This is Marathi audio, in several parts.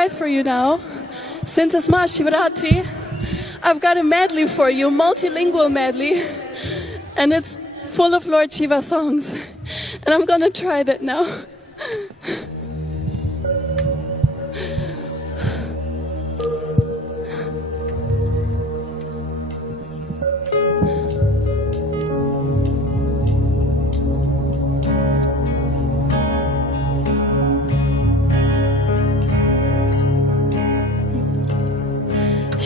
surprise for you now. Since it's Mahashivratri, I've got a medley for you, multilingual medley, and it's full of Lord Shiva songs. And I'm gonna try that now.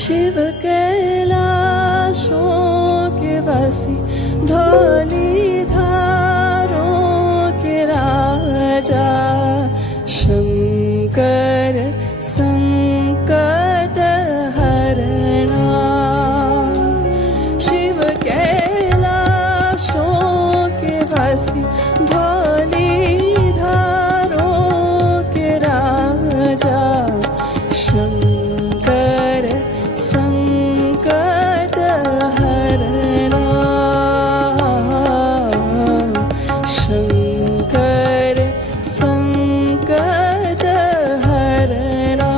Shiv कैलाशों के वासी धौली धारों के राजा शंकर संकट हरणा शिव कैलाशों के वासी धौली धारों के राजा शंकर संकट हरणा शंकर संकट हरणा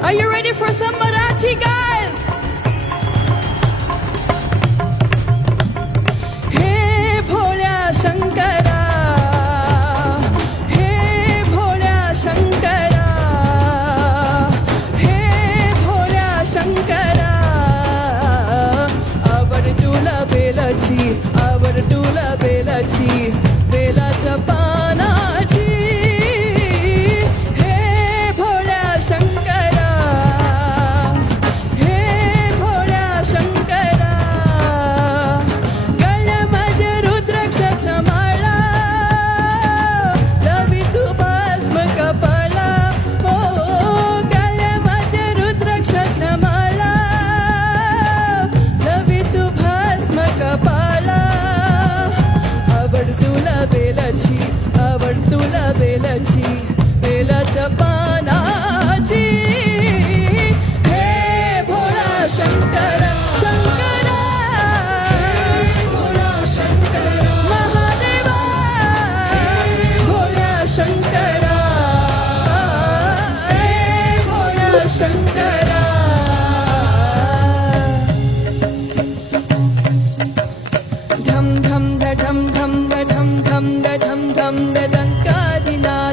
Are you ready for some Marathi, guys? Hey Bholya Shankara, Hey Bholya Shankara, Hey Bholya Shankara. Avar tula belachi, belacha panachi. Hey Bholya Shankara. बेलाच्या पानाची हे भोळा शंकरा शंकरा भोळा शंकरा महादेवा भोळा शंकरा हे भोळा शंकरा धम धम ध धम धम ध धम धम ध धम धम ध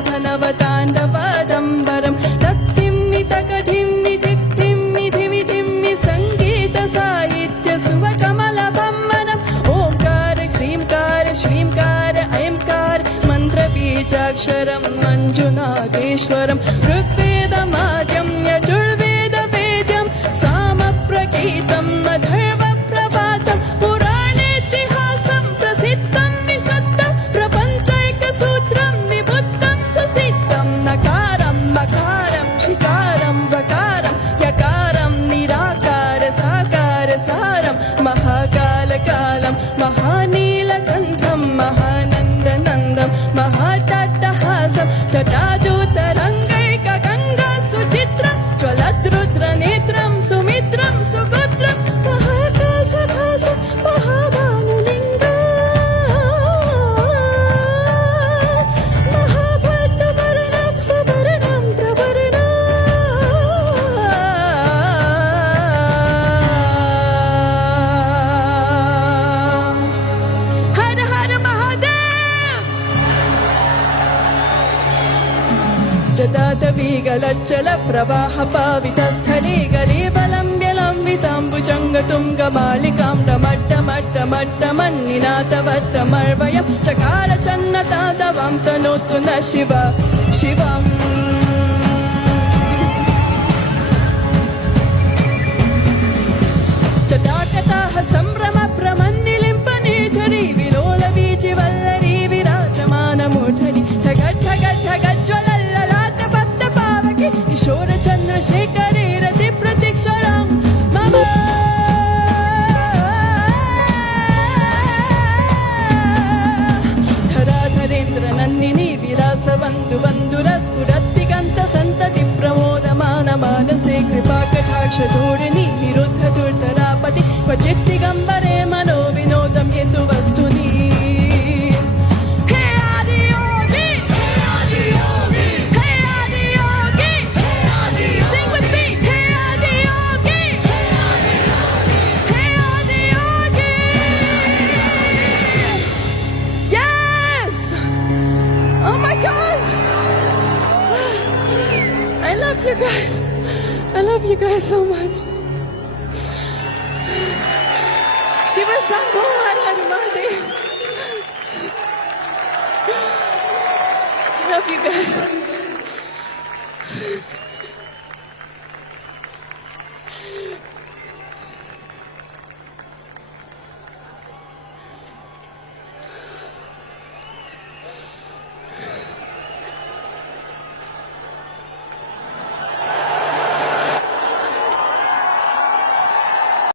धनवताण्डवदम्बरं तत्तिम्मि तकधिम्मि धिक्तिम्मि धिमि धिम्मि सङ्गीत साहित्य सुवकमलबम्बनम् ओङ्कार क्रीङ्कार श्रीङ्कार ऐङ्कार मन्त्रबीजाक्षरं मञ्जुनाथेश्वरं ऋग्वेदमाद्यं यजुर्वेदवेद्यं सामप्रकीर्तं अथर्वप्रभातं पुराणेतिहासं प्रसिद्धं विशुद्धं प्रपञ्चैकसूत्रं विबुद्धं सुसिद्धं नकारं मकारं शिकारं वकारं यकारं निराकार साकार सारं महाकालकालं महानीलकण्ठं महानन्दनन्दं महाट्टहासं जटाजूतरङ्गैकगङ्गं जदातवीगलज्जल प्रवाह पावितस्थले गलीबलम्ब्यलम्बिताम्बुजङ्गतुङ्गमालिकां डमड्डमड्डमड्डमन्निनाथवट्टमर्वयं चकार चन्नतादवां तनोतु न शिव शिवम् चटाकटाः सम्भ्रम प्रमन्निलिम्पने झरि विलोल वीचि वल्लरी विराजमानमूर्धनि ठगट् ठगट् ठगज्ज्वलल्ललाट पद्म पावके किशोर चन्द्रशेखरे रति प्रतीक्षणां मम धराधरेन्द्र नन्दिनी विलासवन्तु बन्धुरस्फुरद्दिगन्त सन्तति प्रमोदमान मानसे कृपा कटाक्ष धूरिणी निरुद्ध दुर्धरापति क्वचित् दिगम्बरे मनो विनोदं हेतु वस्तुनि हे आदियोगी हे आदियोगी हे आदियोगी हे आदियोगी sing with me हे आदियोगी हे Adiyogi yes oh my god I love you guys. I love you guys so much. Shiva Shambho Har Har Mahadev. I love you guys.